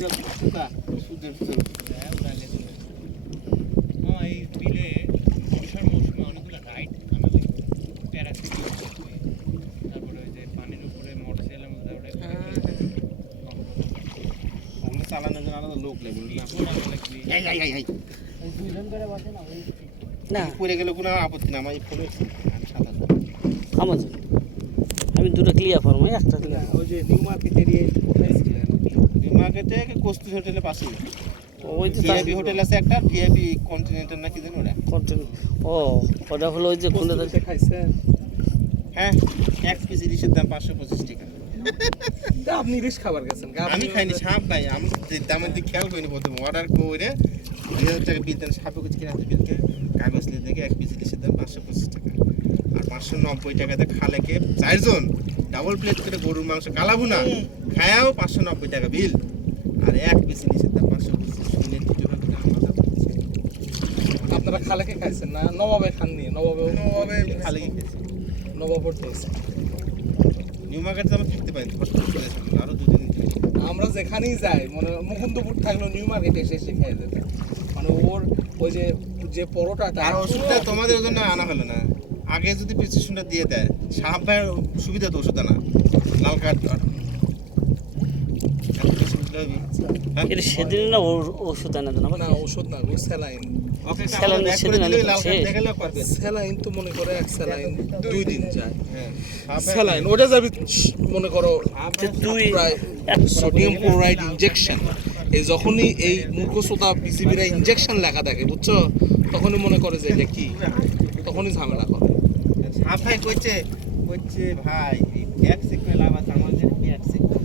সুদের হ্যাঁ, এই বিলে বর্ষার মৌসুমে অনেকগুলো রাইড আনা লাগে প্যারাসিটিং তারপরে ওই যে পানির উপরে মোটরসাইকেলের মধ্যে ওটা ওগুলো চালানোর জন্য আলাদা লোক লাগবে না পড়ে গেলে কোনো আপত্তি না আমার এই ফোনে আমি সাঁতার আমার আমি দুটো ক্লিয়ার করব একটা ক্লিয়ার ওই যে নিউ মার্কেট মার্কেটে কস্তুর হোটেলের পাশে ওই যে ভিআইপি হোটেল আছে একটা ভিআইপি কন্টিনেন্টাল নাকি জানো ওটা। ও ওটা হলো ওই যে কোনটা খাইছেন? হ্যাঁ এক পিস ইলিশের দাম পাঁচশো পঁচিশ টাকা। আপনি ইলিশ খাবার গেছেন আমি খাইনি সাপ খাই। আমি দামের দিকে খেয়াল করিনি প্রথমে। অর্ডার করে দুই হাজার টাকা বিল দেন। সাপে কিছু কিনা বিলকে কাগজ নিয়ে দেখে এক পিস ইলিশের দাম পাঁচশো পঁচিশ টাকা। আর পাঁচশো নব্বই টাকাতে খালেকে চারজন। ডাবল প্লেট করে গরুর মাংস। কালাবো না খায়াও পাঁচশো নব্বই টাকা বিল আর এক পিস ইলিশের দাম পাঁচশো পঁচিশ শুনে দাম আপনারা খালেকে খাইছেন না নবাবে খাননি নবাবে কোনোভাবে খালে গিয়ে খেয়েছি নবাব হোটেল নিউ মার্কেটে আমরা থাকতে পারি আরও দুদিন আমরা যেখানেই যাই মানে মুকুন্দপুর থাকলেও নিউ মার্কেটে এসে এসে খেয়ে যেতে মানে ওর ওই যে যে পরোটাটা আর ওষুধটা তোমাদের জন্য আনা হলো না। আগে যদি প্রেসক্রিপশনটা দিয়ে দেয় সাহাব ভাইয়ের সুবিধা তো ওষুধ আনা লাল কার্ড এটা সেদিন না ওর- ওষুধ এনে দেন না ওষুধ না ওই স্যালাইন। স্যালাইন আমরা back করে সেদিন দিলেই আনলে লাল কার্ড শেষ। দেখালেও পারবে। স্যালাইন তো মনে করে এক স্যালাইন দুই দিন যায়। হ্যাঁ, সাহাব ভাই- স্যালাইন ওটা যাবে মনে করো সাহাব যে ভাই- তুই প্রায় এক- সোডিয়াম ক্লোরাইড ইনজেকশন এই যখনই এই মূর্খশ্রোতা বিসিবিরা ইনজেকশন লেখা থাকে বুঝছ? তখনই মনে করে যে এটা কি? তখনই ঝামেলা করে। ভাই এক সেকেন্ড